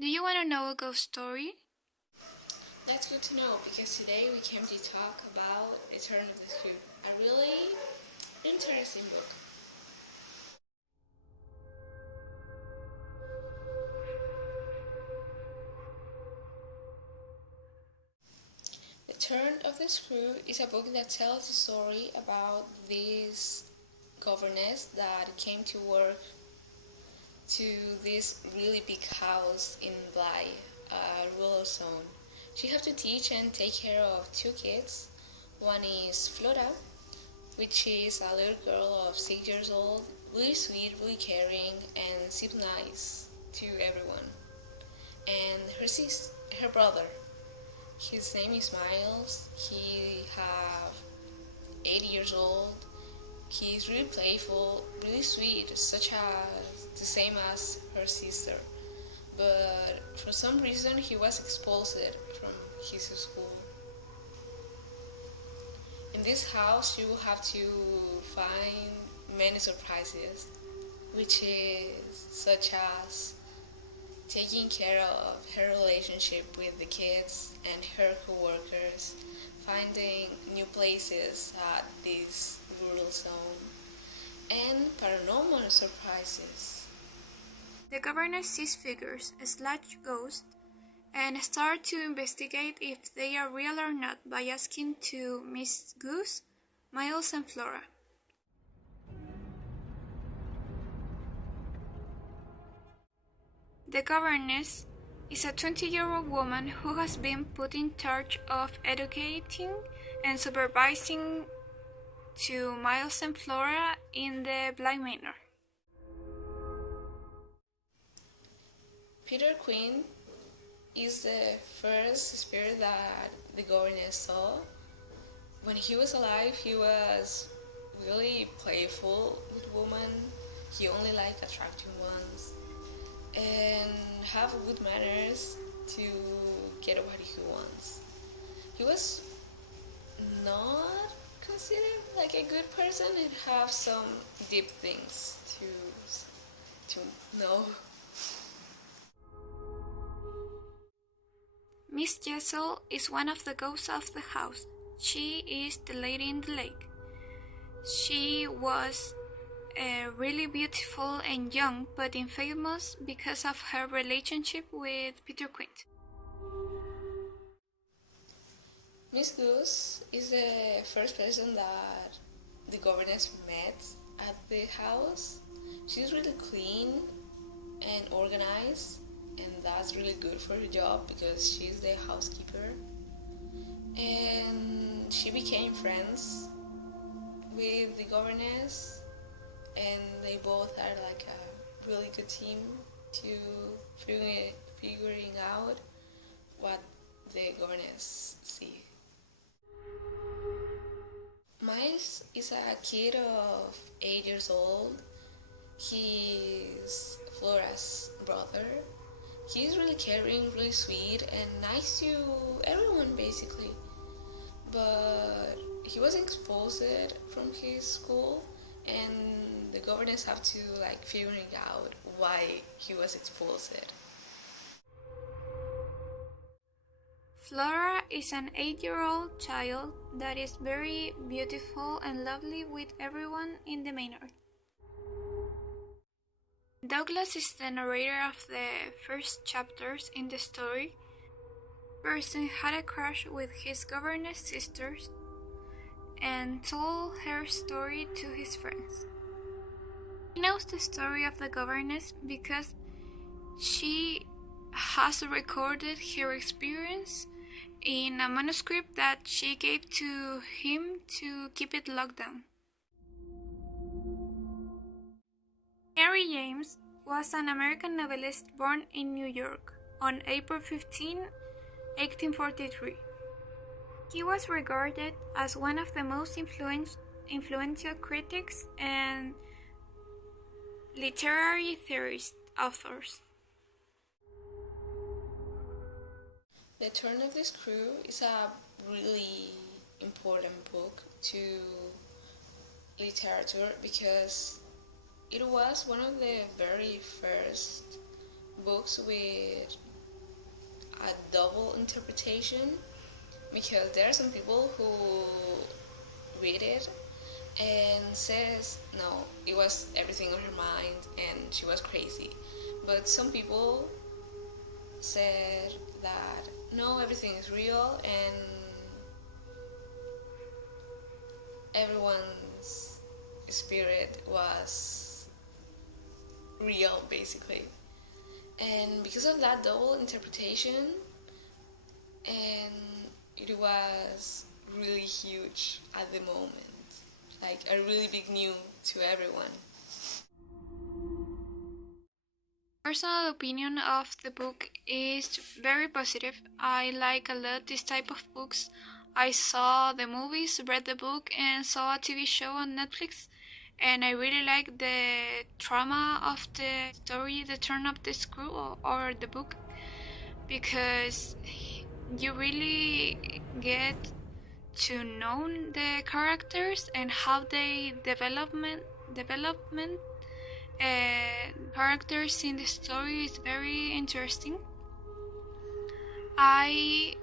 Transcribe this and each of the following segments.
Do you want to know a ghost story? That's good to know because today we came to talk about The Turn of the Screw, a really interesting book. The Turn of the Screw is a book that tells a story about this governess that came to work to this really big house in Bly, a rural zone. She had to teach and take care of two kids. One is Flora, which is a little girl of 6 years old, really sweet, really caring, and seems nice to everyone. And her brother. His name is Miles. He have 8 years old. He's really playful, really sweet, such as the same as her sister. But for some reason, he was expulsed from his school. In this house, you will have to find many surprises, which is such as taking care of her relationship with the kids and her co-workers, finding new places at this rural zone, and paranormal surprises. The governor sees figures, slash ghosts, and starts to investigate if they are real or not by asking to Miss Goose, Miles, and Flora. The governess is a 20-year-old woman who has been put in charge of educating and supervising to Miles and Flora in the Bly Manor. Peter Quinn is the first spirit that the governess saw. When he was alive, he was really playful with women. He only liked attractive ones and have good manners to get what he wants. He was not considered like a good person and have some deep things to know. Miss Jessel is one of the ghosts of the house. She is the lady in the lake. She was really beautiful and young, but infamous because of her relationship with Peter Quinn. Miss Goose is the first person that the governess met at the house. She's really clean and organized, and that's really good for her job because she's the housekeeper. And she became friends with the governess, and they both are like a really good team to figuring out what the governess see. Miles is a kid of 8 years old. He's Flora's brother. He's really caring, really sweet, and nice to everyone basically. But he was expulsed from his school, and the governors have to figuring out why he was expulsed. Flora is an 8-year-old child that is very beautiful and lovely with everyone in the manor. Douglas is the narrator of the first chapters in the story. Person had a crush with his governess sisters and told her story to his friends. He knows the story of the governess because she has recorded her experience in a manuscript that she gave to him to keep it locked down. Henry James was an American novelist born in New York on April 15, 1843. He was regarded as one of the most influential critics and literary theorist authors. The Turn of the Screw is a really important book to literature because it was one of the very first books with a double interpretation, because there are some people who read it and says no, it was everything on her mind and she was crazy. But some people said that no, everything is real and everyone's spirit was real, basically. And because of that double interpretation, and it was really huge at the moment, like a really big news to everyone. Personal opinion of the book is very positive. I like a lot this type of books. I saw the movies, read the book, and saw a TV show on Netflix. And I really like the trauma of the story, the turn of the screw, or the book, because you really get to know the characters and how they development characters in the story is very interesting. I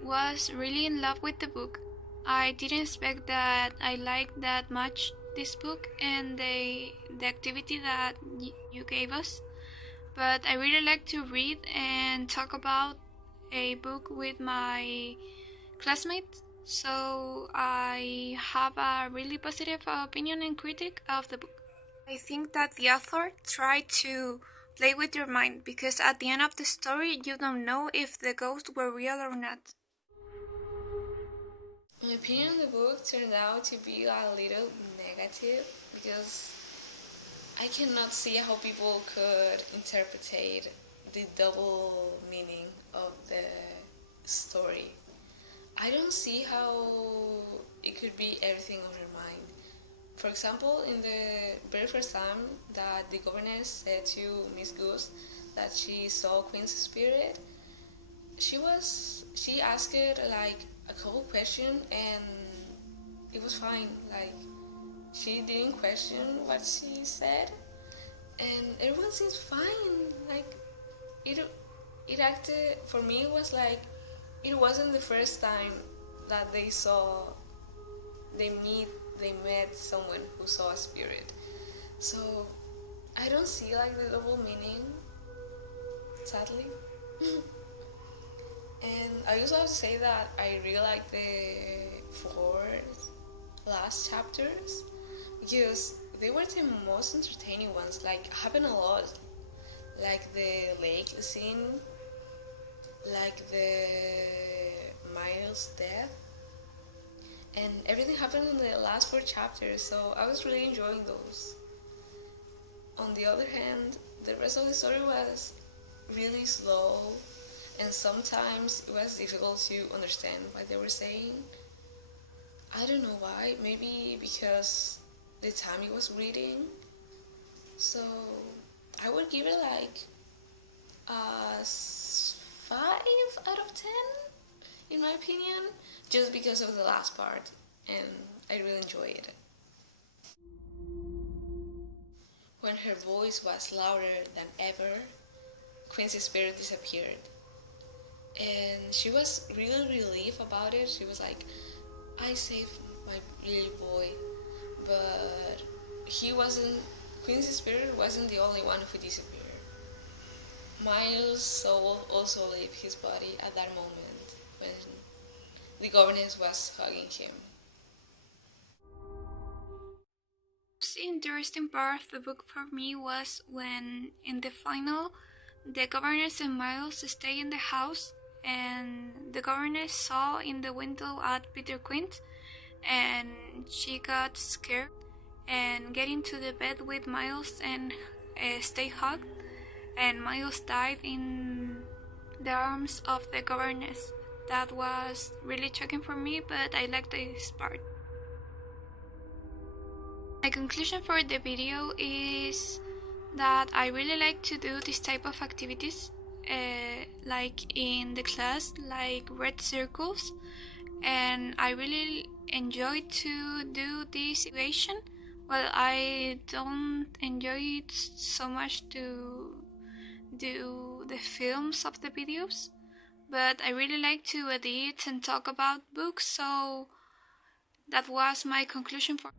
was really in love with the book. I didn't expect that I liked that much this book and the activity that you gave us, but I really like to read and talk about a book with my classmates, so I have a really positive opinion and critic of the book. I think that the author tried to play with your mind, because at the end of the story you don't know if the ghosts were real or not. My opinion on the book turned out to be a little negative, because I cannot see how people could interpret the double meaning of the story. I don't see how it could be everything on her mind. For example, in the very first time that the governess said to Miss Goose that she saw Queen's spirit, she asked it like a couple questions and it was fine. Like, she didn't question what she said, and everyone seems fine. Like, it acted for me. It was like it wasn't the first time that they met someone who saw a spirit. So I don't see like the double meaning, sadly. And I also have to say that I really like the four last chapters, because they were the most entertaining ones. Like, happened a lot, like the lake scene, like the Miles' death, and everything happened in the last four chapters, so I was really enjoying those. On the other hand, the rest of the story was really slow, and sometimes it was difficult to understand what they were saying. I don't know why, maybe because the time I was reading. So I would give it like a 5 out of 10, in my opinion, just because of the last part, and I really enjoyed it. When her voice was louder than ever, Quincy's spirit disappeared. And she was really relieved about it. She was like, I saved my little boy. But Quincy's spirit wasn't the only one who disappeared. Miles' soul also left his body at that moment when the governess was hugging him. The most interesting part of the book for me was when, in the final, the governess and Miles stay in the house, and the governess saw in the window at Peter Quint, and she got scared and get into the bed with Miles and stay hugged, and Miles died in the arms of the governess. That was really shocking for me, but I liked this part. My conclusion for the video is that I really like to do this type of activities, like in the class, like red circles, and I really enjoy to do this situation. Well, I don't enjoy it so much to do the films of the videos, but I really like to edit and talk about books, so that was my conclusion for